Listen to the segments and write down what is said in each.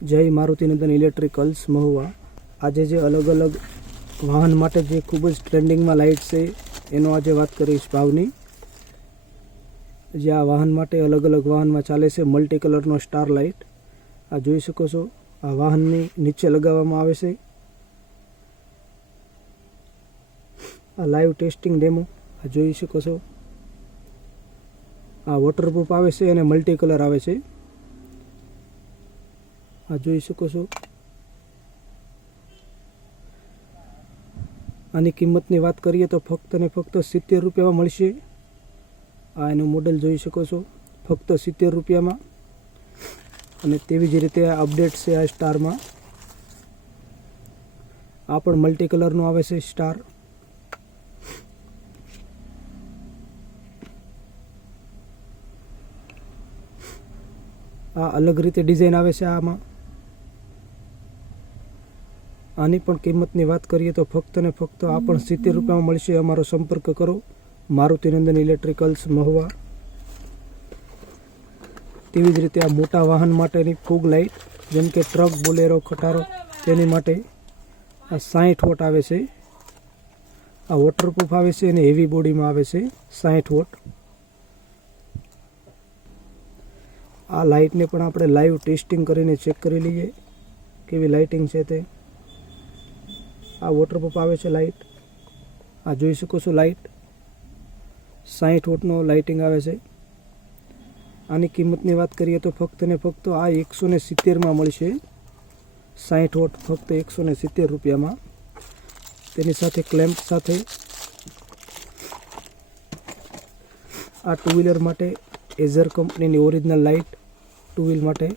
જય મારુતિનંદન ઇલેક્ટ્રિકલ્સ મહુવા। આજે જે અલગ અલગ વાહન માટે જે ખૂબ જ ટ્રેન્ડિંગમાં લાઇટ છે એનો આજે વાત કરીશ ભાવની। જે આ વાહન માટે અલગ અલગ વાહનમાં ચાલે છે મલ્ટી કલરનો સ્ટાર લાઇટ। આ જોઈ શકો છો, આ વાહનની નીચે લગાવવામાં આવે છે। આ લાઈવ ટેસ્ટિંગ ડેમો આ જોઈ શકો છો। આ વોટરપ્રૂફ આવે છે અને મલ્ટી કલર આવે છે। આ જોઈ શકો છો। આની કિંમતની વાત કરીએ તો ફક્ત ને ફક્ત 70 રૂપિયામાં મળશે। આ એનું મોડેલ જોઈ શકો છો, ફક્ત 70 રૂપિયામાં। અને તેવી જ રીતે આ અપડેટ છે આ સ્ટારમાં। આ પણ મલ્ટી કલરનું આવે છે સ્ટાર। આ અલગ રીતે ડિઝાઇન આવે છે આમાં। આની પણ કિંમતની વાત કરીએ તો ફક્ત ને ફક્ત આ પણ 70 રૂપિયામાં મળશે। અમારો સંપર્ક કરો મારુતિનંદન ઇલેક્ટ્રિકલ્સ મહુવા। તેવી જ રીતે આ મોટા વાહન માટેની ફૂગ લાઇટ, જેમ કે ટ્રક, બોલેરો, ખટારો, તેની માટે આ 60 વોટ આવે છે। આ વોટરપ્રૂફ આવે છે અને હેવી બોડીમાં આવે છે 60 વોટ। આ લાઇટને પણ આપણે લાઈવ ટેસ્ટિંગ કરીને ચેક કરી લઈએ કેવી લાઇટિંગ છે તે। આ વોટરપ્રૂફ આવે છે લાઇટ। આ જોઈ શકો છો લાઇટ 60 વોટનો લાઇટિંગ આવે છે। આની કિંમતની વાત કરીએ તો ફક્ત ને ફક્ત આ 170માં મળશે। 60 વોટ ફક્ત 170 રૂપિયામાં। તેની સાથે ક્લેમ્પ સાથે આ ટુ વ્હીલર માટે એઝર કંપનીની ઓરિજિનલ લાઇટ, ટુ વ્હીલ માટે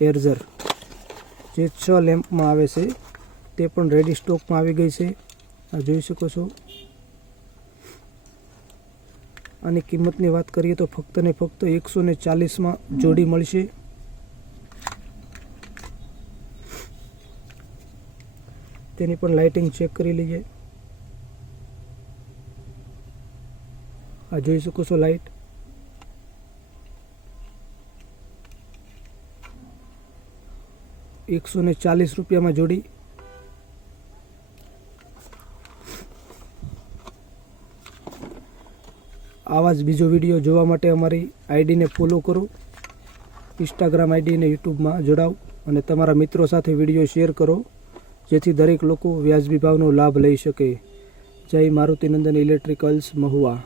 એર્ઝર જે 6 લેમ્પમાં આવે છે, તે પણ રેડી સ્ટોકમાં આવી ગઈ છે। આ જોઈ શકો છો। આની કિંમતની વાત કરીએ તો ફક્ત ને ફક્ત 140માં જોડી મળશે। તેની પણ લાઇટિંગ ચેક કરી લઈએ। આ જોઈ શકો છો લાઇટ। ₹140 જોડી। આવા જ બીજો વિડીયો જોવા માટે અમારી આઈડીને ફોલો કરો, ઇન્સ્ટાગ્રામ આઈડી અને યુટ્યુબમાં જોડાઓ અને તમારા મિત્રો સાથે વિડીયો શેર કરો, જેથી દરેક લોકો વ્યાજબી ભાવનો લાભ લઈ શકે। જય મારુતિનંદન ઇલેક્ટ્રિકલ્સ મહુવા।